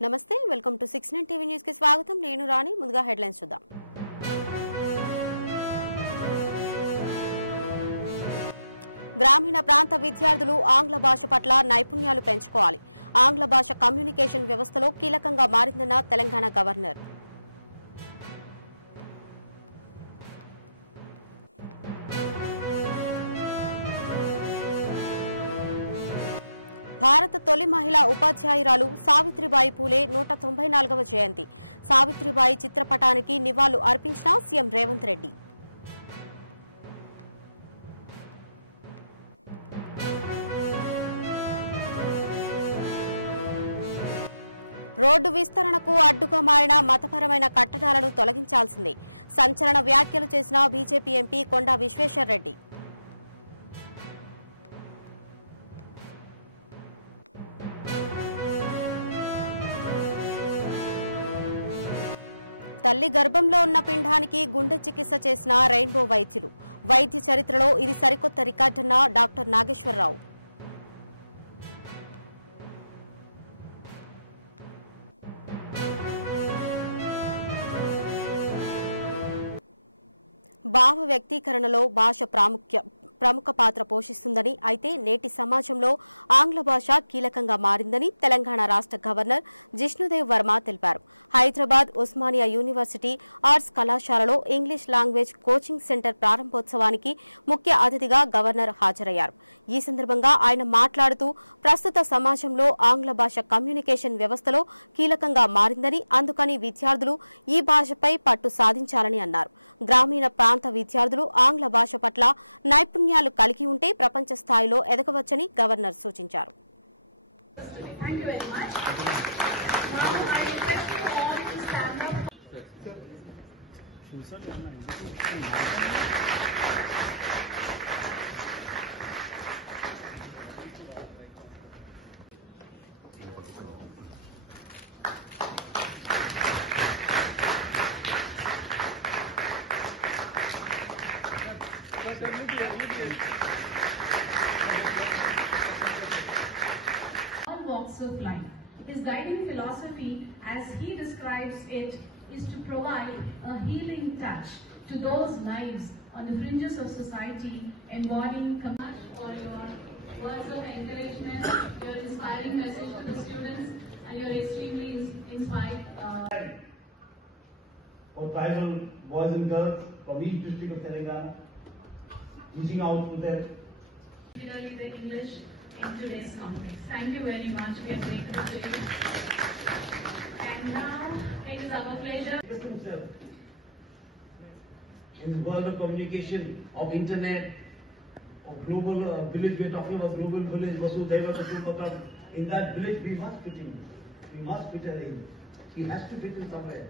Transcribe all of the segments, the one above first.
నమస్తే welcome to 69 TV news కి స్వాగతం నేను రాణి ముందుగా హెడ్లైన్స్ చూద్దాం గ్రామీణ ప్రాంత విద్యార్థులు ఆంగ్ల భాష పట్ల నైపుణ్యాలు పెంచుకోవాలి ఆంగ్ల భాష కమ్యూనికేషన్ వ్యవస్థలో కీలకంగా మారిందన్న తెలంగాణ గవర్నర్ భారత తొలి మహిళా ఉపాధ్యాయురాలు సావిత్రిబాయి పూలే 194వ జయంతి సావిత్రిబాయి చిత్రపటానికి నివాళులు అర్పించిన సీఎం రేవంత్ రెడ్డి రోడ్డు విస్తరణకు అడ్డుగా మారిన మతపరమైన కట్టడాలను తొలగించాల్సిందే సంచలన వ్యాఖ్యలు చేసిన బీజేపీ ఎంపీ కొండా విశ్వేశ్వర్ రెడ్డి తల్లి గర్భంలో ఉన్న పిండానికి గుండె చికిత్స చేసిన రెయిన్బో వైద్యులు వైద్య చరిత్రలో ఇది సరికొత్త రికార్డన్న డాక్టర్ నాగేశ్వరరావు భావ వ్యక్తీకరణలో భాష ప్రముఖ పాత్ర పోషిస్తుందని అయితే నేటి సమాజంలో ఆంగ్ల భాష కీలకంగా మారిందని తెలంగాణ రాష్ట్ర గవర్నర్ జిష్ణుదేవ్ వర్మ తెలిపారు హైదరాబాద్ ఉస్మానియా యూనివర్సిటీ ఆర్ట్స్ కళాశాలలో ఇంగ్లీష్ లాంగ్వేజ్ కోచింగ్ సెంటర్ ప్రారంభోత్సవానికి ముఖ్య అతిథిగా గవర్నర్ హాజరయ్యారు ఈ సందర్భంగా ఆయన మాట్లాడుతూ ప్రస్తుత సమాజంలో ఆంగ్ల భాష కమ్యూనికేషన్ వ్యవస్థలో కీలకంగా మారిందని అందుకని విద్యార్థులు ఈ భాషపై పట్టు సాధించాలని అన్నారు గ్రామీణ ప్రాంత విద్యార్థులు ఆంగ్ల భాష పట్ల నైపుణ్యాలు కలిగి ఉంటే ప్రపంచ స్థాయిలో ఎదగవచ్చని గవర్నర్ సూచించారు All walks of life. His guiding philosophy, as he describes it, is to provide a healing touch to those lives on the fringes of society, embodying much for your words of encouragement, your inspiring message to the students, and your extremely inspired. For tribal boys and girls from each district of Telangana, reaching out to them. Particularly the English in today's context. Thank you very much. We are grateful to you. And now it is our pleasure. In the world of communication, of internet, of global village, we are talking about global village, Vasudhaiva Kutumbakam. In that village, we must fit in. We must fit in. He has to fit in somewhere.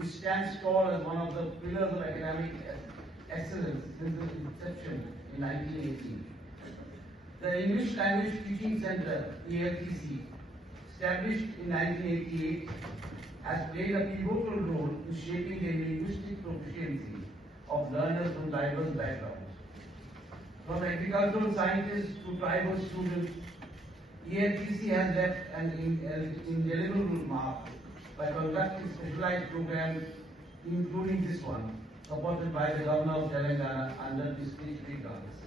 He stands tall as one of the pillars of academic excellence since its inception in 1918. The English Language Teaching Center, ELTC, established in 1988, has played a pivotal role in shaping the linguistic proficiency of learners from diverse backgrounds. From agricultural scientists to tribal students, ELTC has left an indelible mark by conducting specialized programs, including this one, supported by the Governor of Telangana under discretionary grants.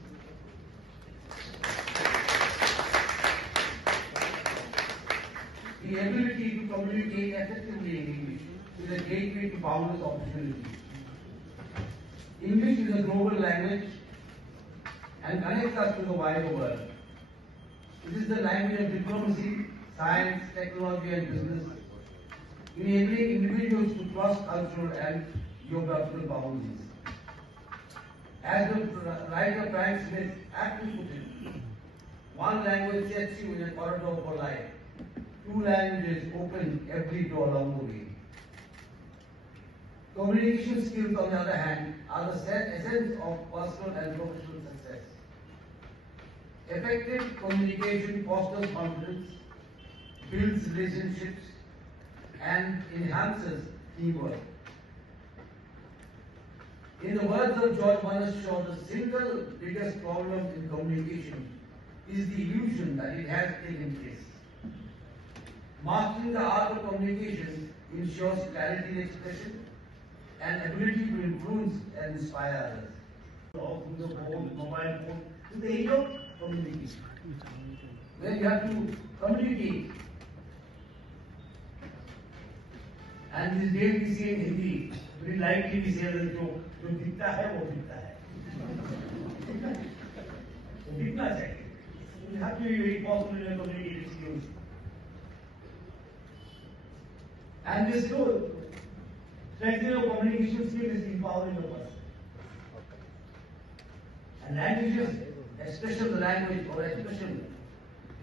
The ability to communicate effectively in English is a gateway to boundless opportunities. English is a global language and connects us to the wider world. It is the language of diplomacy, science, technology and business, enabling individuals to cross cultural and geographical boundaries. As the writer Frank Smith aptly put it, one language sets you in a corridor for life. Two languages open every door along the way. Communication skills, on the other hand, are the essence of personal and professional success. Effective communication fosters confidence, builds relationships, and enhances teamwork. In the words of George Bernard Shaw, the single biggest problem in communication is the illusion that it has taken place. Mastering the art of communication ensures clarity in expression and ability to influence and inspire others. All through the phone, mobile phone, to the age of communication. Then you have to communicate. And this day we say in Hindi, very lightly we say that जो दिखता है वो दिखता है, वो दिखना चाहिए. You have to be very powerful in your communication skills. And this too, strengthening of communication skills is empowering the person. And languages, especially the language or expression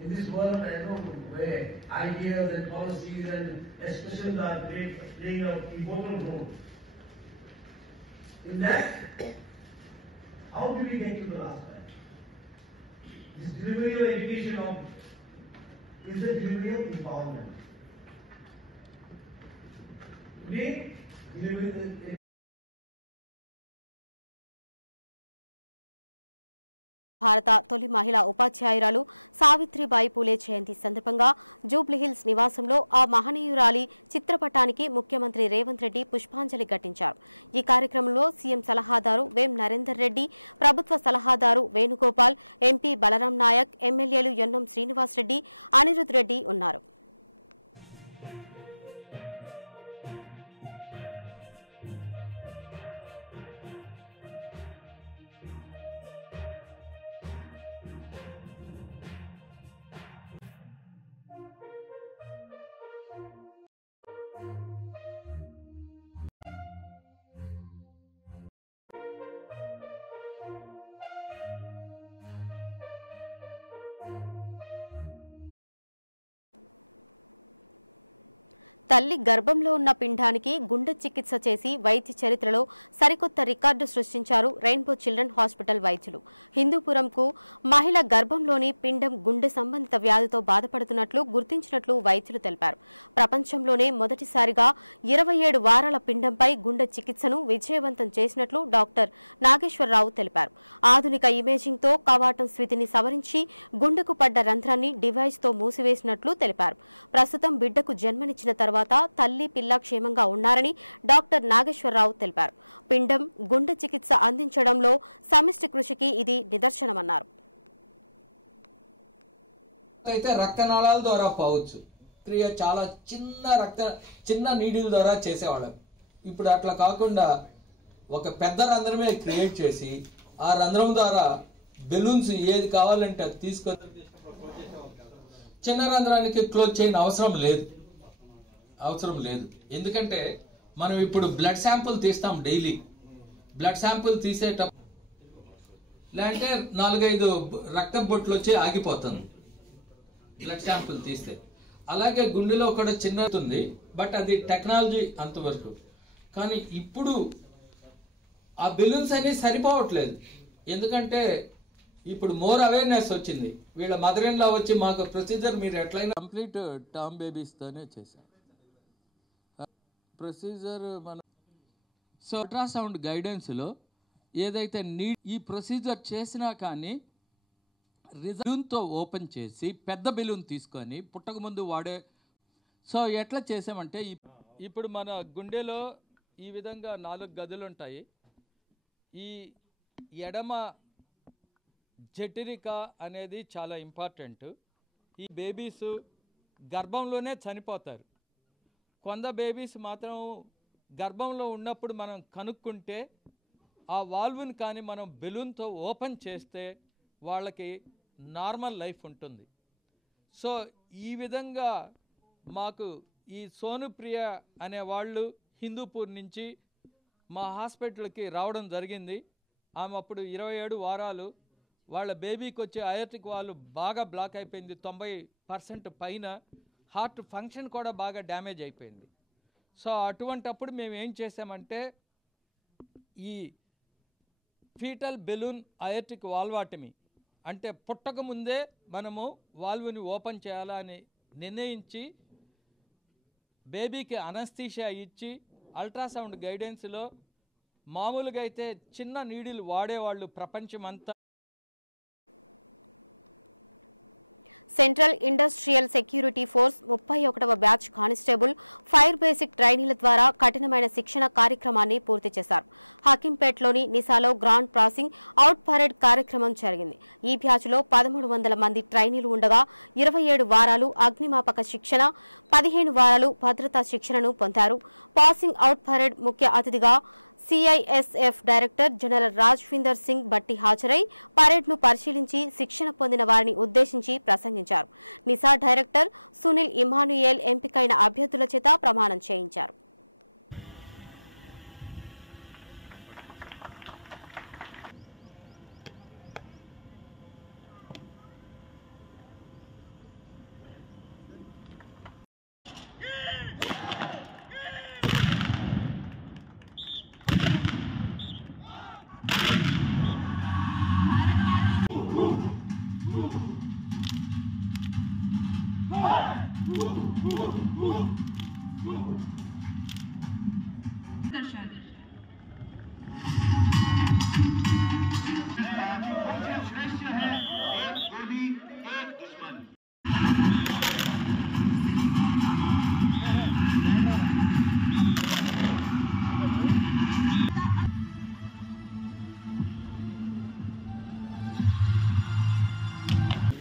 in this world, I know where ideas and policies and expressions are playing an important role. In that, how do we get to the last point? This delivery of education is the delivery of empowerment. Today, delivery భారత తొలి మహిళా ఉపాధ్యాయురాలు సావిత్రిబాయి పూలే జయంతి సందర్భంగా జూబ్లీహిల్స్ నివాసంలో ఆ మహనీయురాలి చిత్రపటానికి ముఖ్యమంత్రి రేవంత్ రెడ్డి పుష్పాంజలి ఘటించారు. ఈ కార్యక్రమంలో సీఎం సలహాదారు వేం నరేందర్ రెడ్డి, ప్రభుత్వ సలహాదారు వేణుగోపాల్, ఎంపీ బలరాం నాయక్, ఎమ్మెల్యేలు యన్నం శ్రీనివాస్ రెడ్డి, అనిరుద్ రెడ్డి ఉన్నారు. తల్లి గర్భంలో ఉన్న పిండానికి గుండె చికిత్స చేసి వైద్య చరిత్రలో సరికొత్త రికార్డు సృష్టించారు రెయిన్బో చిల్డ్రన్ హాస్పిటల్ వైద్యులు. హిందూపురంకు మహిళ గర్భంలోని పిండం గుండె సంబంధిత వ్యాధితో బాధపడుతున్నట్లు గుర్తించినట్లు వైద్యులు తెలిపారు. ప్రపంచంలోనే మొదటిసారిగా 27 వారాల పిండంపై గుండె చికిత్సను విజయవంతం చేసినట్లు డాక్టర్ నాగేశ్వరరావు తెలిపారు. ఆధునిక ఇమేజింగ్తో కవాటం స్వితిని సవరించి గుండెకు పడ్డ రంధ్రాన్ని డివైస్తో మూసివేసినట్లు తెలిపారు. ప్రస్తుతం బిడ్డకు జన్మనిచ్చిన తర్వాత తల్లి పిల్ల క్షేమంగా ఉన్నారని డాక్టర్ నాగేశ్వరరావు తెలిపారు. పిండం గుండె చికిత్స అందించడంలో సమిష్టి కృషికి ఇది నిదర్శనమన్నారు. అయితే రక్తనాళాల ద్వారా పోవచ్చు క్రియ చాలా చిన్న నీడిల్ ద్వారా చేసేవాళ్ళం. ఇప్పుడు అట్లా కాకుండా ఒక పెద్ద రంధ్రమే క్రియేట్ చేసి ఆ రంధ్రం ద్వారా బెలూన్స్ ఏది కావాలంటే అది తీసుకొని చిన్న రంధ్రానికి క్లోజ్ చేయని అవసరం లేదు. ఎందుకంటే మనం ఇప్పుడు బ్లడ్ శాంపుల్ తీస్తాం డైలీ. బ్లడ్ శాంపుల్ తీసేటప్పుడు లేదంటే 4-5 రక్త బొట్లు వచ్చి ఆగిపోతుంది బ్లడ్ శాంపుల్ తీస్తే. అలాగే గుండెలో కూడా చిన్నది, బట్ అది టెక్నాలజీ అంతవరకు. కానీ ఇప్పుడు ఆ బెలూన్స్ అన్ని సరిపోవట్లేదు. ఎందుకంటే ఇప్పుడు మోర్ అవేర్నెస్ వచ్చింది. వీళ్ళ మదర్ ఇన్ లా వచ్చి మాకు ప్రొసీజర్ మీరు ఎట్లయినా కంప్లీట్ టర్మ్ బేబీస్ తోనే చేశాం ప్రొసీజర్. మన సో అల్ట్రాసౌండ్ గైడెన్స్లో ఏదైతే ఈ ప్రొసీజర్ చేసినా కానీ బెలూన్తో ఓపెన్ చేసి పెద్ద బెలూన్ తీసుకొని పుట్టక ముందు వాడే. సో ఎట్లా చేసామంటే ఇప్పుడు మన గుండెలో ఈ విధంగా 4 గదులు ఉంటాయి. ఈ ఎడమ జఠరిక అనేది చాలా ఇంపార్టెంట్. ఈ బేబీస్ గర్భంలోనే చనిపోతారు. కొంత బేబీస్ మాత్రం గర్భంలో ఉన్నప్పుడు మనం కనుక్కుంటే ఆ వాల్వ్ని కానీ మనం బెలూన్తో ఓపెన్ చేస్తే వాళ్ళకి నార్మల్ లైఫ్ ఉంటుంది. సో ఈ విధంగా మాకు ఈ సోనుప్రియ అనే వాళ్ళు హిందూపూర్ నుంచి మా హాస్పిటల్కి రావడం జరిగింది. ఆమె అప్పుడు 27 వారాలు. వాళ్ళ బేబీకి వచ్చే అయోటిక్ వాల్వ్ బాగా బ్లాక్ అయిపోయింది, 90% పైన. హార్ట్ ఫంక్షన్ కూడా బాగా డ్యామేజ్ అయిపోయింది. సో అటువంటప్పుడు మేము ఏం చేసామంటే ఈ ఫీటల్ బెలూన్ అయోటిక్ వాల్వాటమీ అంటే పుట్టక ముందే మనము వాల్వ్ని ఓపెన్ చేయాలని నిర్ణయించి బేబీకి అనస్థీషియా ఇచ్చి అల్ట్రాసౌండ్ గైడెన్స్లో మామూలుగా అయితే చిన్న నీడిల్ వాడేవాళ్ళు ప్రపంచమంతా. సెంట్రల్ ఇండస్ట్రియల్ సెక్యూరిటీ ఫోర్స్ 31వ బ్యాచ్ కానిస్టేబుల్ ఫైర్ బేసిక్ ట్రైనీల ద్వారా కఠినమైన శిక్షణ కార్యక్రమాన్ని పూర్తి చేశారు. హకీంపేట్లోని నిసాలో గ్రాండ్ పాసింగ్ అవుట్ పరేడ్ కార్యక్రమం జరిగింది. ఈ బ్యాచ్లో 1300 మంది ట్రైనీలు ఉండగా 27 వారాలు అగ్నిమాపక శిక్షణ, 15 వారాలు భద్రతా శిక్షణను పొందారు. పాసింగ్ అవుట్ పరేడ్ ముఖ్య అతిథిగా CISF director general Rajvinder Singh Bhatti హాజరై పరేడ్ను పరిశీలించి శిక్షణ పొందిన వారిని ఉద్దేశించి ప్రసంగించారు. నిసా డైరెక్టర్ సునీల్ ఇమానుయేల్ ఎంపికైన అభ్యర్థుల చేత ప్రమాణం చేయించారు.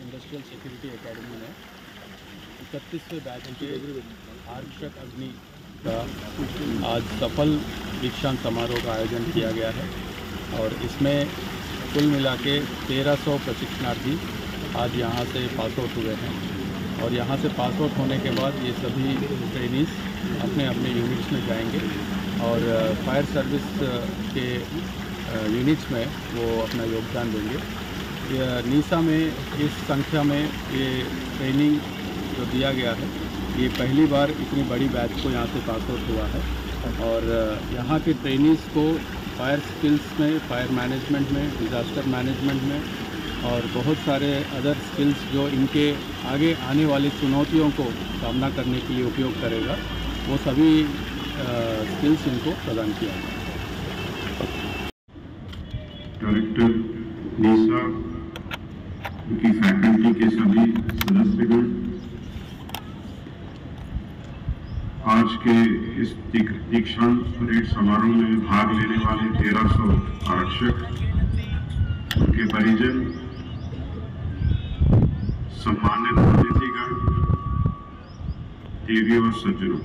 इंडस्ट्रियल सिक्योरिटी एकेडमी में 31वें बैच के आरक्षक अग्नि का आज सफल दीक्षांत समारोह का आयोजन किया गया है और इसमें कुल मिला के 1300 प्रशिक्षणार्थी आज यहाँ से पास आउट हुए हैं और यहाँ से पास आउट होने के बाद ये सभी ट्रेनीज अपने अपने यूनिट्स में जाएंगे और फायर सर्विस के यूनिट्स में वो अपना योगदान देंगे। नीसा में इस संख्या में ये ट्रेनिंग जो दिया गया है, ये पहली बार इतनी बड़ी बैच को यहाँ से पास आउट हुआ है और यहाँ के ट्रेनीज़ को फायर स्किल्स में, फायर मैनेजमेंट में, डिज़ास्टर मैनेजमेंट में और बहुत सारे अदर स्किल्स जो इनके आगे आने वाली चुनौतियों को सामना करने के लिए उपयोग करेगा, वो सभी स्किल्स इनको प्रदान किया है। डायरेक्टर नीसा की फैकल्टी के सभी सदस्यगण, आज के इस दीक्षांत परेड समारोह में भाग लेने वाले 1300 आरक्षक, उनके परिजन, सम्मानित अतिथिगण, देवियों और सज्जनों,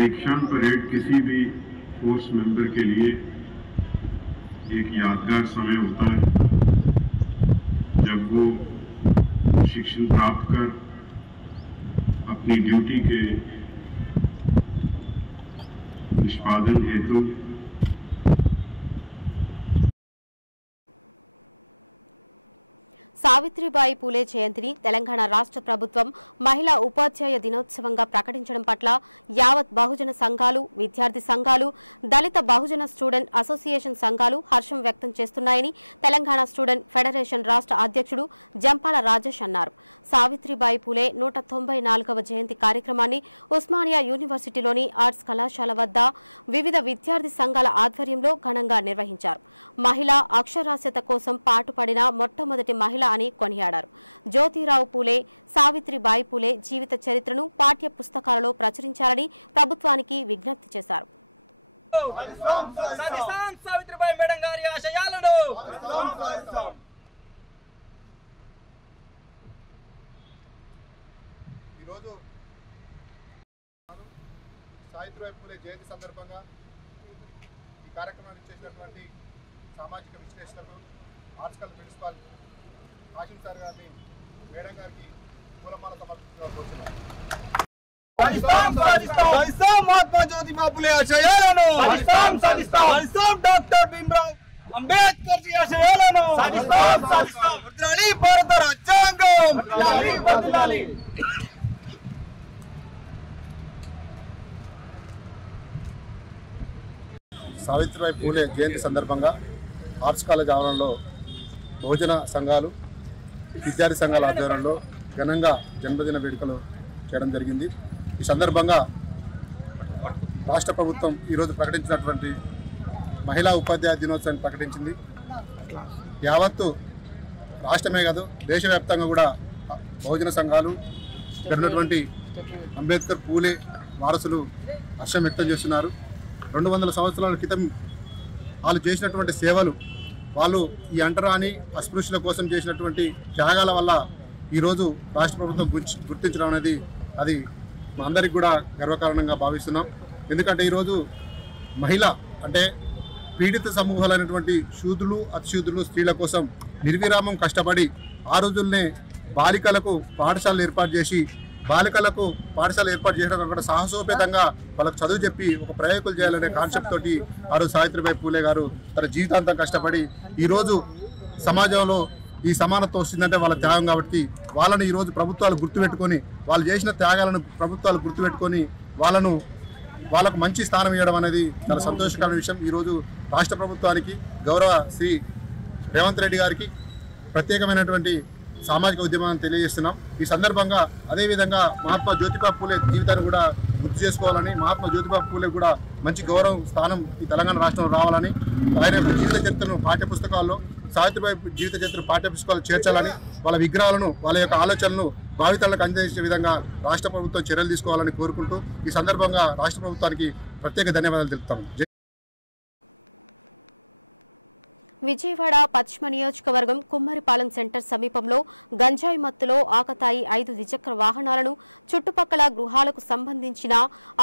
दीक्षांत परेड किसी भी फोर्स मेंबर के लिए एक यादगार समय होता है जब वो शिक्षण प्राप्त कर अपनी ड्यूटी के निष्पादन हेतु సావిత్రిబాయి పూలే జయంతిని తెలంగాణ రాష్ట్ర ప్రభుత్వం మహిళా ఉపాధ్యాయ దినోత్సవంగా ప్రకటించడం పట్ల యావత్ బహుజన సంఘాలు, విద్యార్థి సంఘాలు, దళిత బహుజన స్టూడెంట్ అసోసియేషన్ సంఘాలు హర్షం వ్యక్తం చేస్తున్నాయని తెలంగాణ స్టూడెంట్ ఫెడరేషన్ రాష్ట్ర అధ్యక్షుడు జంపాల రాజేష్ అన్నారు. సావిత్రిబాయి పూలే 194వ జయంతి కార్యక్రమాన్ని ఉస్మానియా యూనివర్సిటీలోని ఆర్ట్స్ కళాశాల వద్ద వివిధ విద్యార్థి సంఘాల ఆధ్వర్యంలో ఘనంగా నిర్వహించారు. మహిళా అక్షరాస్యత కోసం పాటుపడిన మొట్టమొదటి మహిళ అని కొనియాడారు. జ్యోతిరావు పూలే, సావిత్రిబాయి పూలే జీవిత చరిత్రను పాఠ్య పుస్తకాలలో ప్రచురించాలని ప్రభుత్వానికి విజ్ఞప్తి చేశారు. సావిత్రిబాయి పూలే జయంతి సందర్భంగా ఈ కార్యక్రమాన్ని చేసినటువంటి సామాజిక విశ్లేషకులు, ఆర్ట్స్ ప్రిన్సిపాల్ కాశీం సార్ గారిని, మేడం గారికి పూలమాల సమర్పించాల్సి మహాత్మా జ్యోతిబా పూలే ఆశయాలను డాక్టర్ భీమ్రావ్ అంబేద్కర్ జీ ఆశయాలను భారత రాజ్యాంగం. సావిత్రిబాయి పూలే జయంతి సందర్భంగా ఆర్ట్స్ కాలేజ్ ఆవరణలో బహుజన సంఘాలు, విద్యార్థి సంఘాల ఆధ్వర్యంలో ఘనంగా జన్మదిన వేడుకలు చేయడం జరిగింది. ఈ సందర్భంగా రాష్ట్ర ప్రభుత్వం ఈరోజు ప్రకటించినటువంటి మహిళా ఉపాధ్యాయ దినోత్సవాన్ని ప్రకటించింది. యావత్తు రాష్ట్రమే కాదు దేశవ్యాప్తంగా కూడా బహుజన సంఘాలు ఇక్కడ ఉన్నటువంటి అంబేద్కర్ పూలే వారసులు హర్షం వ్యక్తం చేస్తున్నారు. 200 సంవత్సరాల క్రితం వాళ్ళు చేసినటువంటి సేవలు, వాళ్ళు ఈ అంటరాని అస్పృశ్యుల కోసం చేసినటువంటి త్యాగాల వల్ల ఈరోజు రాష్ట్ర ప్రభుత్వం గుర్తించడం అనేది అది మా అందరికి కూడా గర్వకారణంగా భావిస్తున్నాం. ఎందుకంటే ఈరోజు మహిళ అంటే పీడిత సమూహాలైనటువంటి శూద్రులు, అతిశూద్రులు, స్త్రీల కోసం నిర్విరామం కష్టపడి ఆ రోజుల్నే బాలికలకు పాఠశాలలు ఏర్పాటు చేయడం అక్కడ సాహసోపేతంగా వాళ్ళకు చదువు చెప్పి ఒక ప్రయోగాలు చేయాలనే కాన్సెప్ట్ తోటి ఆ రోజు సావిత్రిబాయి పూలే గారు తన జీవితాంతం కష్టపడి ఈరోజు సమాజంలో ఈ సమానత్వం వస్తుందంటే వాళ్ళ త్యాగం కాబట్టి వాళ్ళని ఈరోజు ప్రభుత్వాలు గుర్తుపెట్టుకొని వాళ్ళు చేసిన త్యాగాలను ప్రభుత్వాలు గుర్తుపెట్టుకొని వాళ్ళకు మంచి స్థానం ఇవ్వడం అనేది చాలా సంతోషకరమైన విషయం. ఈరోజు రాష్ట్ర ప్రభుత్వానికి గౌరవ శ్రీ రేవంత్ రెడ్డి గారికి ప్రత్యేకమైనటువంటి సామాజిక ఉద్యమాన్ని తెలియజేస్తున్నాం. ఈ సందర్భంగా అదేవిధంగా మహాత్మా జ్యోతిబా పూలే జీవితాన్ని కూడా గుర్తు చేసుకోవాలని, మహాత్మా జ్యోతిబా పూలే కూడా మంచి గౌరవం స్థానం ఈ తెలంగాణ రాష్ట్రంలో రావాలని, ఆయన యొక్క జీవిత చరిత్రను పాఠ్యపుస్తకాల్లో సావిత్రిబాయి జీవిత చరిత్ర పాఠ్యపుస్తకాలు చేర్చాలని, వాళ్ళ విగ్రహాలను వాళ్ళ యొక్క ఆలోచనలను భావితరాలకు అందించే విధంగా రాష్ట్ర ప్రభుత్వం చర్యలు తీసుకోవాలని కోరుకుంటూ ఈ సందర్భంగా రాష్ట్ర ప్రభుత్వానికి ప్రత్యేక ధన్యవాదాలు తెలుపుతాము. విజయవాడ పశ్చిమ నియోజకవర్గం కుమ్మరిపాలెం సెంటర్ సమీపంలో గంజాయి మత్తులో ఆకతాయి 5 ద్విచక్ర వాహనాలను చుట్టుపక్కల గృహాలకు సంబంధించిన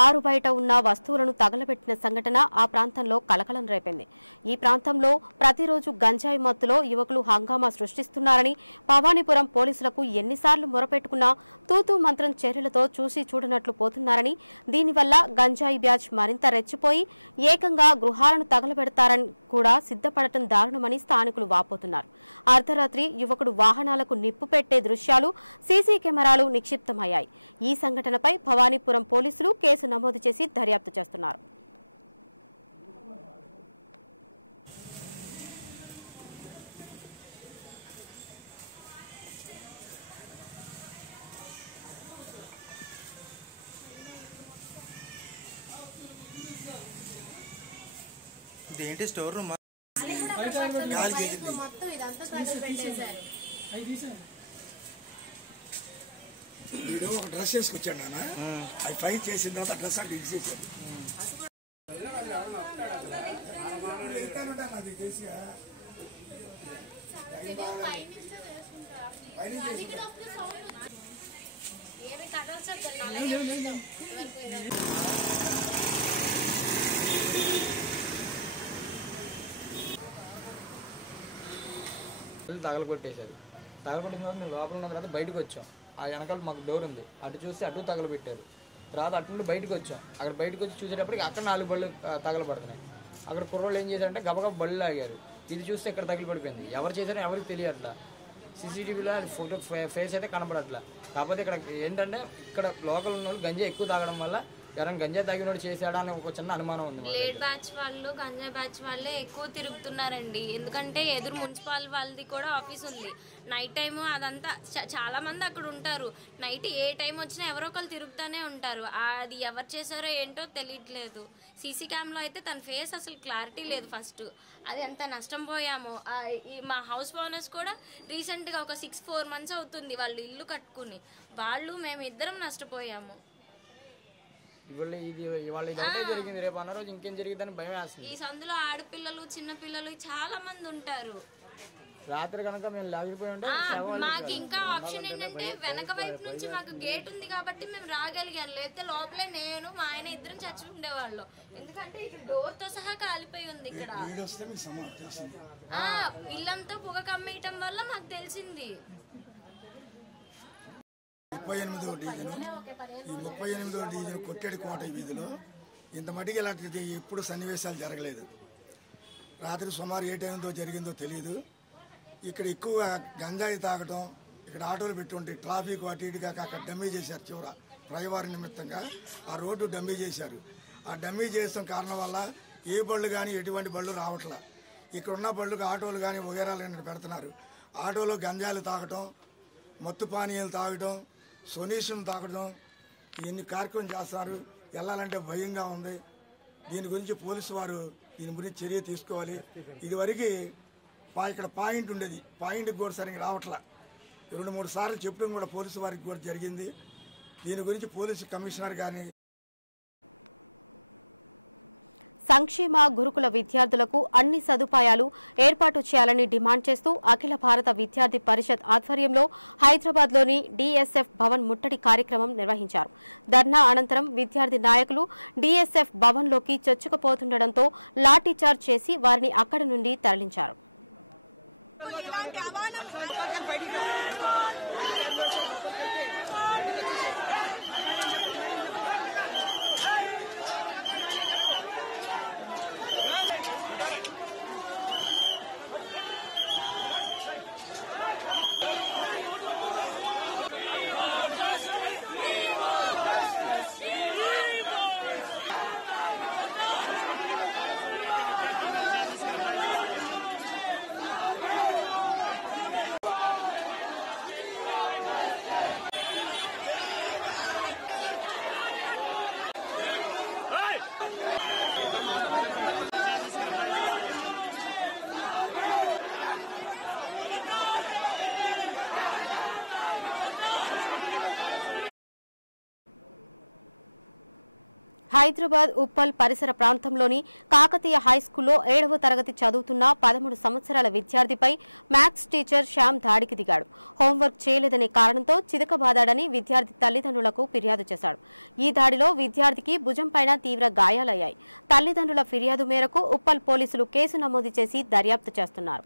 6 బయట ఉన్న వస్తువులను తగలబెట్టిన సంఘటన ఆ ప్రాంతంలో కలకలం రేపింది. ఈ ప్రాంతంలో ప్రతిరోజు గంజాయి మత్తులో యువకులు హంగామా సృష్టిస్తున్నారని, భవానీపురం పోలీసులకు ఎన్నిసార్లు మొరపెట్టుకున్నా తూతూ మంత్రం చర్యలతో చూసి చూడనట్లు పోతున్నారని, దీనివల్ల గంజాయి బ్యాచ్ మరింత రెచ్చిపోయి ఏకంగా గృహాలను తగలబెడతారని కూడా సిద్ధపడటం దారుణమని స్థానికులు వాపోతున్నారు. అర్ధరాత్రి యువకుడు వాహనాలకు నిప్పు పెట్టే దృశ్యాలు సీసీ కెమెరాలు నిక్షిప్తమయ్యాయి. ఈ సంఘటనపై భవానీపురం పోలీసులు కేసు నమోదు చేసి దర్యాప్తు చేస్తున్నారు. ఇదేంటి స్టోర్ రూమ్ మొత్తం ఇదంతా పెట్టేశారు. వీడు ఒక డ్రెస్ వేసుకొచ్చాడు నాన్న, అది పైకి చేసిన తర్వాత డ్రెస్ అంటే ఇచ్చేసాడు. తగలకొట్టేశారు. తగలకొట్టిన తర్వాత మేము లోపల ఉన్న తర్వాత బయటకు వచ్చాం. ఆ వెనకాల మాకు డోర్ ఉంది, అటు చూస్తే అటు తగలబెట్టారు. తర్వాత అటు నుండి బయటకు వచ్చాం. అక్కడ బయటకు వచ్చి చూసేటప్పటికి అక్కడ 4 బళ్ళు తగలబడుతున్నాయి. అక్కడ కుర్రోళ్ళు ఏం చేశారంటే గబగబ బళ్ళు లాగారు. ఇది చూస్తే ఇక్కడ తగిలిపడిపోయింది. ఎవరు చేశారో ఎవరికి తెలియట్లా. సీసీటీవీలో అది ఫోటో ఫేస్ అయితే కనపడట్లా. కాకపోతే ఇక్కడ ఏంటంటే ఇక్కడ లోకల్ ఉన్న వాళ్ళు గంజా ఎక్కువ తాగడం వల్ల ఎవరైనా గంజా తాగినోడు చేశాడా అని ఒక చిన్న అనుమానం ఉంది. లేట్ బ్యాచ్ వాళ్ళు గంజా బ్యాచ్ వాళ్ళే ఎక్కువ తిరుగుతున్నారండి. ఎందుకంటే ఎదురు మున్సిపల్ వాళ్ళది కూడా ఆఫీస్ ఉంది. నైట్ టైము అదంతా చాలా మంది అక్కడ ఉంటారు. నైట్ ఏ టైం వచ్చినా ఎవరో ఒకరు తిరుగుతూనే ఉంటారు. అది ఎవరు చేశారో ఏంటో తెలియట్లేదు. సీసీ క్యామ్లో అయితే తన ఫేస్ అసలు క్లారిటీ లేదు. ఫస్ట్ అది ఎంత నష్టం పోయామో. మా హౌస్ ఓనర్స్ కూడా రీసెంట్గా ఒక 4 months అవుతుంది వాళ్ళు ఇల్లు కట్టుకుని. మేము ఇద్దరం నష్టపోయాము. ఇవాళ ఇదంతా జరిగింది, రేపు అన్న రోజు ఇంకేం జరిగిందని భయం వేస్తుంది. ఈ సందులో ఆడపిల్లలు చిన్న పిల్లలు చాలా మంది ఉంటారు. రాత్రి కనుక మేము లాగిపోయి ఉంటే మాకు ఇంకా ఆప్షన్ ఏంటంటే వెనక వైపు నుంచి మాకు గేట్ ఉంది కాబట్టి మేము రాగలిగాను. లేకపోతే లోపలే నేను మా ఆయన ఇద్దరం చచ్చి ఉండేవాళ్ళం. ఎందుకంటే ఇక్కడ డోర్ తో సహా కాలిపోయి ఉంది. ఇక్కడ ఇల్లంతా పొగ కమ్మేయటం వల్ల మాకు తెలిసింది. 38వ డివిజన్, ఈ 38వ డివిజన్ కొట్టేడి కోట వీధిలో ఇంత మటుకు ఇలాంటి ఎప్పుడు సన్నివేశాలు జరగలేదు. రాత్రి సుమారు ఏ టైంతో జరిగిందో తెలియదు. ఇక్కడ ఎక్కువ గంజాయి తాగటం, ఇక్కడ ఆటోలు పెట్టుంటే ట్రాఫిక్ అటు ఇటు కాక అక్కడ డమ్మీ చేశారు. చివర ప్రయవారి నిమిత్తంగా ఆ రోడ్డు డమ్మీ చేశారు. ఆ డమ్మీ చేసిన కారణం వల్ల ఏ బళ్ళు కానీ ఎటువంటి బళ్ళు రావట్లా. ఇక్కడ ఉన్న బళ్ళుకి ఆటోలు కానీ వగేరాలు కానీ పెడుతున్నారు. ఆటోలో గంజాయిలు తాగటం, మత్తు పానీయాలు తాగటం, సొల్యూషన్ తాగడం, ఇన్ని కార్యక్రమం చేస్తారు. వెళ్ళాలంటే భయంగా ఉంది. దీని గురించి పోలీసు వారు దీని గురించి చర్య తీసుకోవాలి. ఇదివరకు ఇక్కడ పాయింట్ ఉండేది, పాయింట్కి కూడా సరిగ్గా రావట్లా. 2-3 సార్లు చెప్పడం కూడా పోలీసు వారికి కూడా జరిగింది. దీని గురించి పోలీసు కమిషనర్ గారిని సంక్షేమ గురుకుల విద్యార్థులకు అన్ని సదుపాయాలు ఏర్పాటు చేయాలని డిమాండ్ చేస్తూ అఖిల భారత విద్యార్థి పరిషత్ ఆధ్వర్యంలో హైదరాబాద్లోని DSF భవన్ ముట్టడి కార్యక్రమం నిర్వహించారు. ధర్నా అనంతరం విద్యార్థి నాయకులు DSF భవన్లోకి చొచ్చుకుపోతుండటంతో లాఠీచార్జ్ చేసి వారిని అక్కడి నుండి తరలించారు. హైదరాబాద్ ఉప్పల్ పరిసర ప్రాంతంలోని కాకతీయ హైస్కూల్లో 7వ తరగతి చదువుతున్న 13 సంవత్సరాల విద్యార్థిపై మ్యాథ్స్ టీచర్ శ్యామ్ దాడికి దిగాడు. హోంవర్క్ చేయలేదనే కారణంతో చితకబాదాడని విద్యార్థి తల్లిదండ్రులకు ఫిర్యాదు చేశాడు. ఈ దాడిలో విద్యార్థికి భుజంపైన తీవ్ర గాయాలయ్యాయి. తల్లిదండ్రుల ఫిర్యాదు మేరకు ఉప్పల్ పోలీసులు కేసు నమోదు చేసి దర్యాప్తు చేస్తున్నారు.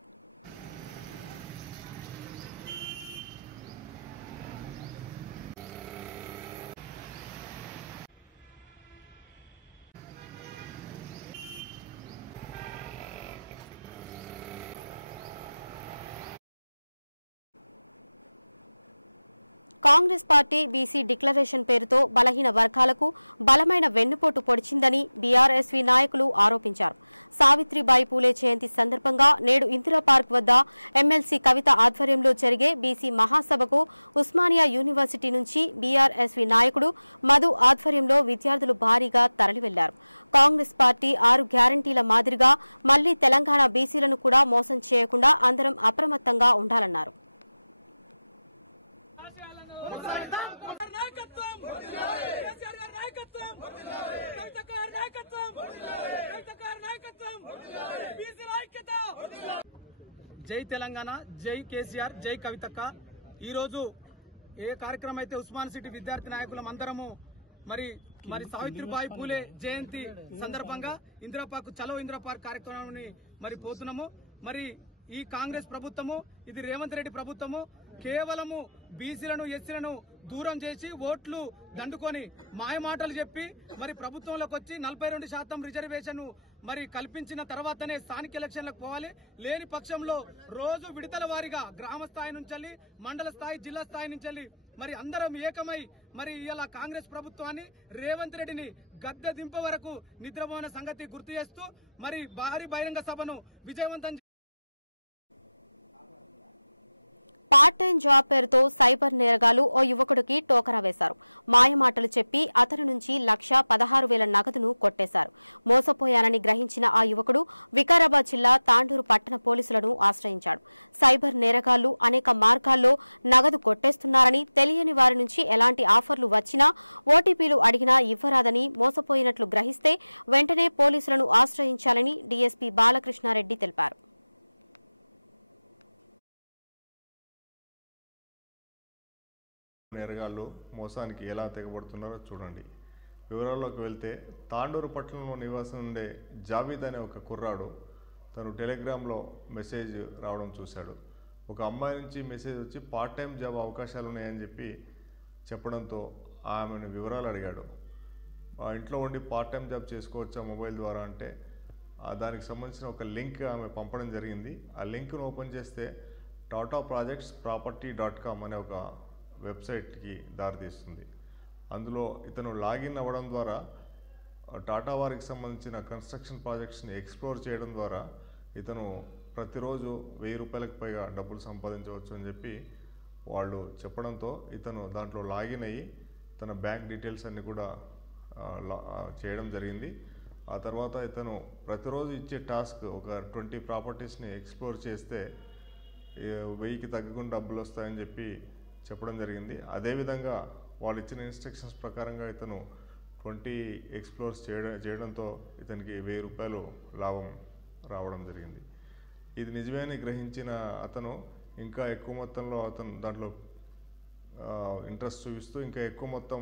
కాంగ్రెస్ పార్టీ బీసీ డిక్లరేషన్ పేరుతో బలహీన వర్గాలకు బలమైన వెన్నుపోటు పొడిచిందని బీఆర్ఎస్వీ నాయకులు ఆరోపించారు. సావిత్రిబాయి పూలే జయంతి సందర్భంగా నేడు ఇందిరా పార్క్ వద్ద ఎమ్మెల్సీ కవిత ఆధ్వర్యంలో జరిగే బీసీ మహాసభకు ఉస్మానియా యూనివర్సిటీ నుంచి బీఆర్ఎస్వీ నాయకుడు మధు ఆధ్వర్యంలో విద్యార్థులు భారీగా తరలివెళ్లారు. కాంగ్రెస్ పార్టీ 6 గ్యారంటీల మాదిరిగా మళ్లీ తెలంగాణ బీసీలను కూడా మోసం చేయకుండా అందరం అప్రమత్తంగా ఉండాలన్నారు. జై తెలంగాణ, జై కేసీఆర్, జై కవితక్క. ఈరోజు ఏ కార్యక్రమం అయితే ఉస్మాన్ సిటీ విద్యార్థి నాయకులం అందరము మరి సావిత్రిబాయి పూలే జయంతి సందర్భంగా ఇందిరా పార్క్ చలో ఇందిరా పార్క్ కార్యక్రమాన్ని మరి పోతున్నాము. మరి ఈ కాంగ్రెస్ ప్రభుత్వము, ఇది రేవంత్ రెడ్డి ప్రభుత్వము కేవలము బీసీలను ఎస్సీలను దూరం చేసి ఓట్లు దండుకొని మాయమాటలు చెప్పి మరి ప్రభుత్వంలోకి వచ్చి 42% రిజర్వేషన్ మరి కల్పించిన తర్వాతనే స్థానిక ఎలక్షన్లకు పోవాలి. లేని పక్షంలో రోజు విడతల వారీగా గ్రామ స్థాయి నుంచి మండల స్థాయి, జిల్లా స్థాయి నుంచి మరి అందరం ఏకమై మరి ఇలా కాంగ్రెస్ ప్రభుత్వాన్ని రేవంత్ రెడ్డిని గద్దె దింప వరకు నిద్రపోయిన సంగతి గుర్తు చేస్తూ మరి భారీ బహిరంగ సభను విజయవంతం. పార్ట్ టైం జాబ్ పేరుతో సైబర్ నేరగాళ్లు ఓ యువకుడికి టోకరా వేశారు. మాయమాటలు చెప్పి అతని నుంచి 1,16,000 నగదును కొట్టేశారు. మోసపోయానని గ్రహించిన ఆ యువకుడు వికారాబాద్ జిల్లా తాండూరు పట్టణ పోలీసులను ఆశ్రయించాడు. సైబర్ నేరగాళ్లు అనేక మార్గాల్లో నగదు కొట్టేస్తున్నారని, తెలియని వారి నుంచి ఎలాంటి ఆఫర్లు వచ్చినా ఓటీపీలు అడిగినా ఇవ్వరాదని, మోసపోయినట్లు గ్రహిస్తే వెంటనే పోలీసులను ఆశ్రయించాలని డీఎస్పీ బాలకృష్ణారెడ్డి తెలిపారు. నేరగాళ్లు మోసానికి ఎలా తెగబడుతున్నారో చూడండి. వివరాల్లోకి వెళ్తే తాండూరు పట్టణంలో నివాసం ఉండే జావీద్ అనే ఒక కుర్రాడు తను టెలిగ్రామ్లో మెసేజ్ రావడం చూశాడు. ఒక అమ్మాయి నుంచి మెసేజ్ వచ్చి పార్ట్ టైం జాబ్ అవకాశాలు ఉన్నాయని చెప్పడంతో ఆమెను వివరాలు అడిగాడు. ఆ ఇంట్లో ఉండి పార్ట్ టైం జాబ్ చేసుకోవచ్చా మొబైల్ ద్వారా అంటే దానికి సంబంధించిన ఒక లింక్ ఆమె పంపడం జరిగింది. ఆ లింక్ను ఓపెన్ చేస్తే tataprojectsproperty.com అనే ఒక వెబ్సైట్కి దారితీస్తుంది. అందులో ఇతను లాగిన్ అవ్వడం ద్వారా టాటా వారికి సంబంధించిన కన్స్ట్రక్షన్ ప్రాజెక్ట్స్ని ఎక్స్ప్లోర్ చేయడం ద్వారా ఇతను ప్రతిరోజు 1,000 రూపాయలకు పైగా డబ్బులు సంపాదించవచ్చు అని చెప్పి వాళ్ళు చెప్పడంతో ఇతను దాంట్లో లాగిన్ అయ్యి తన బ్యాంక్ డీటెయిల్స్ అన్నీ కూడా చేయడం జరిగింది. ఆ తర్వాత ఇతను ప్రతిరోజు ఇచ్చే టాస్క్ ఒక 20 ప్రాపర్టీస్ని ఎక్స్ప్లోర్ చేస్తే 1000కి తగ్గకుండా డబ్బులు వస్తాయని చెప్పడం జరిగింది. అదేవిధంగా వాళ్ళు ఇచ్చిన ఇన్స్ట్రక్షన్స్ ప్రకారంగా ఇతను 20 ఎక్స్ప్లోర్స్ చేయడంతో ఇతనికి 1000 రూపాయలు లాభం రావడం జరిగింది. ఇది నిజమేని గ్రహించిన అతను ఇంకా ఎక్కువ మొత్తంలో దాంట్లో ఇంట్రెస్ట్ చూపిస్తూ ఇంకా ఎక్కువ మొత్తం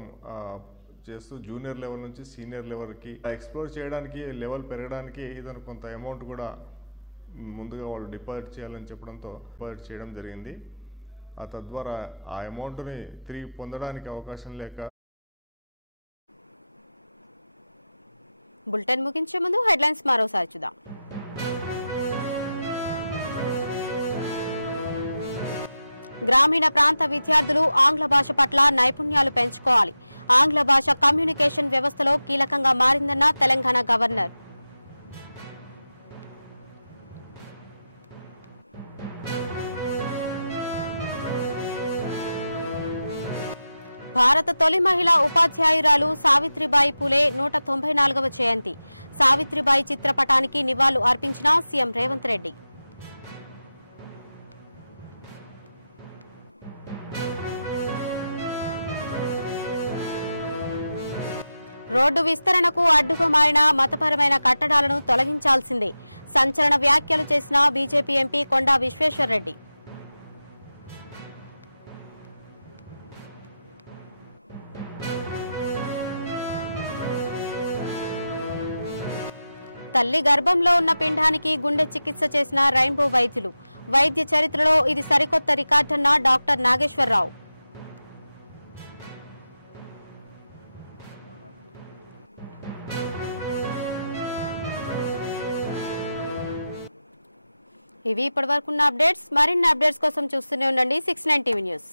చేస్తూ జూనియర్ లెవెల్ నుంచి సీనియర్ లెవెల్కి ఎక్స్ప్లోర్ చేయడానికి లెవెల్ పెరగడానికి ఇతను కొంత అమౌంట్ కూడా ముందుగా వాళ్ళు డిపాజిట్ చేయాలని చెప్పడంతో డిపాజిట్ చేయడం జరిగింది. తద్వారా ఆ అమౌంట్ని తిరిగి పొందడానికి అవకాశం లేక బులెటిన్ ముగించే ముందు హెడ్లైన్స్ మరోసారి చూద్దాం. గ్రామీణ ప్రాంత విద్యార్థులు ఆంగ్ల భాష పట్ల నైపుణ్యాలు పెంచుకోవాలి. ఆంగ్ల భాష కమ్యూనికేషన్ వ్యవస్థలో కీలకంగా మారిందన్న తెలంగాణ గవర్నర్. భారత తొలి మహిళా ఉపాధ్యాయురాలు సావిత్రిబాయి పూలే 194వ జయంతి. సావిత్రిబాయి చిత్రపటానికి నివాళులు అర్పించిన సీఎం రేవంత్ రెడ్డి. రోడ్డు విస్తరణకు అడ్డుగా మారిన మతపరమైన కట్టడాలను తొలగించాల్సిందే. సంచలన వ్యాఖ్యలు చేసిన బీజేపీ ఎంపీ కొండా విశ్వేశ్వర్రెడ్డి. తల్లి గర్భంలో ఉన్న పిండానికి గుండె చికిత్స చేసిన రెయిన్బో వైద్యులు. వైద్య చరిత్రలో ఇది సరికొత్త రికార్డన్న డాక్టర్ నాగేశ్వరరావు. ఇవి ఇప్పటివరకున్న అప్డేట్స్. మరిన్ని అప్డేట్స్ కోసం చూస్తూనే ఉండండి 69 న్యూస్.